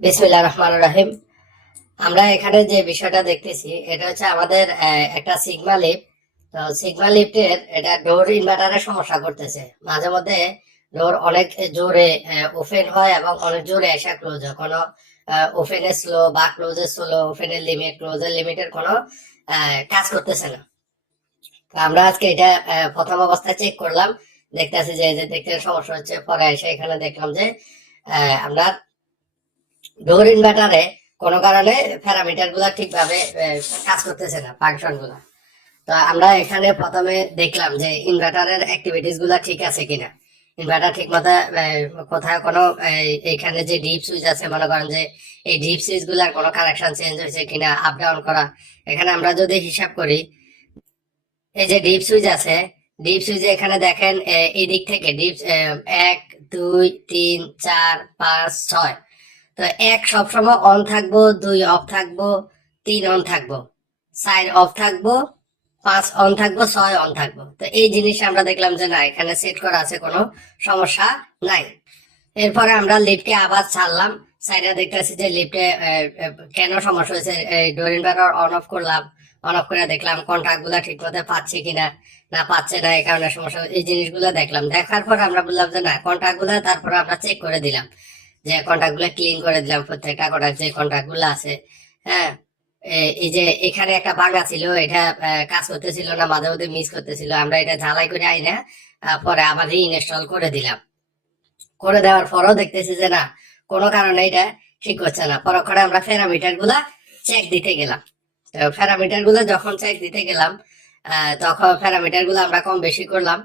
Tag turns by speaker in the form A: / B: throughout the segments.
A: বিসমিল্লাহ রহমান রাহিম। আমরা এখানে যে বিষয়টা দেখতেছি, এটা হচ্ছে আমাদের একটা সিগমা লিফট। তো সিগমা লিফটের এটা ডোর ইনভার্টারের সমস্যা করতেছে মাঝে মধ্যে ডোর অনেক জোরে ওপেন হয় এবং অনেক জোরে এসে ক্লোজ হয়। কোনো ওপেনের স্লো বা ক্লোজের স্লো, ওপেনের লিমিট, ক্লোজের লিমিটের কোনো কাজ করতেছে না। তো আমরা আজকে এটা প্রথম অবস্থায় চেক করলাম। দেখতেছি যে দেখতে সমস্যা হচ্ছে, পরে এসে এখানে দেখলাম যে আমরা ডোর ইনভার্টারে কোনো কারণে প্যারামিটারগুলা ঠিকভাবে কাজ করতেছে না ফাংশনগুলা। তো আমরা এখানে প্রথমে দেখলাম যে ইনভার্টারের অ্যাক্টিভিটিসগুলা ঠিক আছে কিনা। ইনভার্টার ঠিক মতো কোথাও কোনো এখানে যে ডিপ সুইচ আছে, মনে করেন যে এই ডিপ সুইচগুলার কোনো কানেকশন চেঞ্জ হয়েছে কিনা আপ ডাউন করা। এখানে আমরা যদি হিসাব করি, এই যে ডিপ সুইচ আছে ডিপ সুইচে এখানে দেখেন এই দিক থেকে ডিপ এক, দুই, তিন, চার, পাঁচ, ছয়। তো এক সবসময় অন থাকব, দুই অফ থাকব, তিন অন থাকব, চার অফ থাকব, পাঁচ অন থাকব, ছয় অন থাকব। তো এই জিনিস আমরা দেখলাম যে না, এখানে সেট করা আছে, কোনো সমস্যা নাই। এরপরে আমরা লিফটকে আবার ছাড়লাম। সাইডে দেখতেছি যে লিফটে কেন সমস্যা হয়েছে? ডোর ইনভার্টার অন অফ করলাম। অন অফ করে দেখলাম কন্ট্যাক্টগুলা ঠিক মতো পাচ্ছে কিনা, না পাচ্ছে না, এই কারণে সমস্যা। এই জিনিসগুলো দেখলাম। দেখার পর আমরা বললাম যে না কন্ট্যাক্টগুলা, তারপর আমরা চেক করে দিলাম। যে কন্ট্যাক্টগুলো ক্লিন করে দিলাম, প্রত্যেকটা কন্ট্যাক্ট যে কন্ট্যাক্টগুলো আছে হ্যাঁ? এই যে এখানে একটা ভাঙা ছিল, এটা কাজ করতেছিল না, মাঝে মধ্যে মিস করতেছিল, আমরা এটা ঝালাই করে আই না পরে আবার রিইনস্টল করে দিলাম। করে দেওয়ার পরও দেখতেছি যে না, কোনো কারণে এটা ঠিক হচ্ছে না। পরক্ষণে আমরা প্যারামিটারগুলা চেক দিতে গেলাম। তো প্যারামিটারগুলো যখন চেক দিতে গেলাম তখন প্যারামিটারগুলো আমরা কম বেশি করলাম।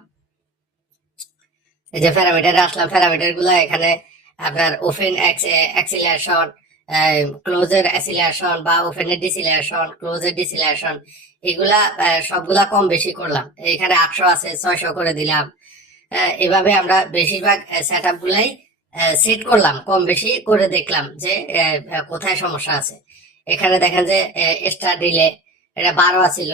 A: এই যে প্যারামিটার আসলাম প্যারামিটারগুলা এখানে আপনার ওপেন অ্যাক্সিলারেশন ক্লোজের অ্যাসিলারেশন বা ওপেনের ডিসিলারেশন ক্লোজের ডিসিলারেশন এগুলা সবগুলা কম বেশি করলাম। এখানে আটশো আছে, ছয়শো করে দিলাম। এভাবে আমরা বেশিরভাগ সেট আপ গুলাই সেট করলাম, কম বেশি করে দেখলাম যে কোথায় সমস্যা আছে। এখানে দেখেন যে স্টার ডিলে এটা বারো আছিল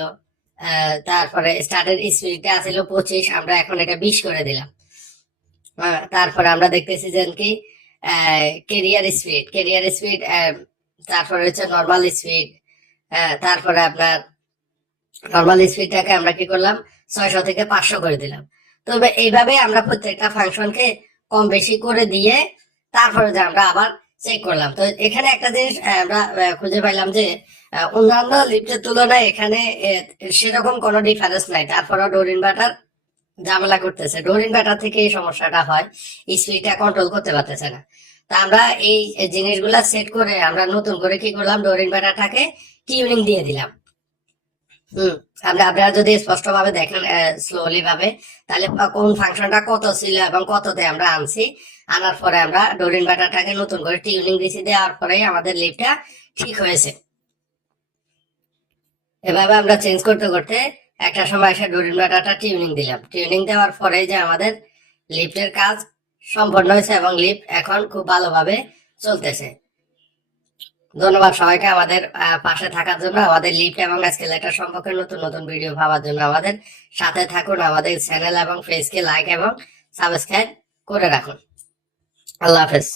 A: তারপরে স্টার্টের স্পিডটা আছিল পঁচিশ, আমরা এখন এটা বিশ করে দিলাম। তারপরে আমরা দেখতেছি যে কি কেরিয়ার স্পিড কেরিয়ার স্পিড তারপরে হচ্ছে নর্মাল স্পিড তারপরে আপনার নর্মাল স্পিডটাকে আমরা কি করলাম? ছয়শো থেকে পাঁচশো করে দিলাম। তবে এইভাবে আমরা প্রত্যেকটা ফাংশনকে কম বেশি করে দিয়ে তারপরে যে আমরা আবার চেক করলাম। তো এখানে একটা জিনিস আমরা খুঁজে পাইলাম যে অন্যান্য লিফটের তুলনায় এখানে সেরকম কোনো ডিফারেন্স নাই। তারপরেও ডোর ইনভার্টার ঝামেলা করতেছে। ডোর ইনভার্টার থেকে এই সমস্যাটা হয় স্পিডটা কন্ট্রোল করতে পারতেছে না। তা আমরা এই জিনিসগুলা সেট করে আমরা নতুন করে কি করলাম ডোর ইনভার্টারটাকে টিউনিং দিয়ে দিলাম। হুম, আমরা, আপনারা যদি স্পষ্ট ভাবে দেখেন স্লোলি ভাবে, তাহলে কোন ফাংশনটা কত ছিল এবং কততে আমরা আনছি, আনার পরে আমরা ডোর ইনভার্টারটাকে নতুন করে টিউনিং দিছি, দেওয়ার পরে আমাদের লিফটটা ঠিক হয়েছে। এভাবে আমরা চেঞ্জ করতে করতে একটা সময় এসে ডোর ইনভার্টারটা টিউনিং দিলাম। টিউনিং দেওয়ার পরে যে আমাদের লিফটের কাজ সম্পন্ন হয়েছে এবং লিফট এখন খুব ভালোভাবে চলতেছে। ধন্যবাদ সবাইকে আমাদের পাশে থাকার জন্য, আমাদের লিফট এবং এসকেলেটর সম্পর্কে নতুন নতুন ভিডিও পাওয়ার জন্য আমাদের সাথে থাকুন, আমাদের চ্যানেল এবং পেজকে লাইক এবং সাবস্ক্রাইব করে রাখুন। আল্লাহ হাফেজ।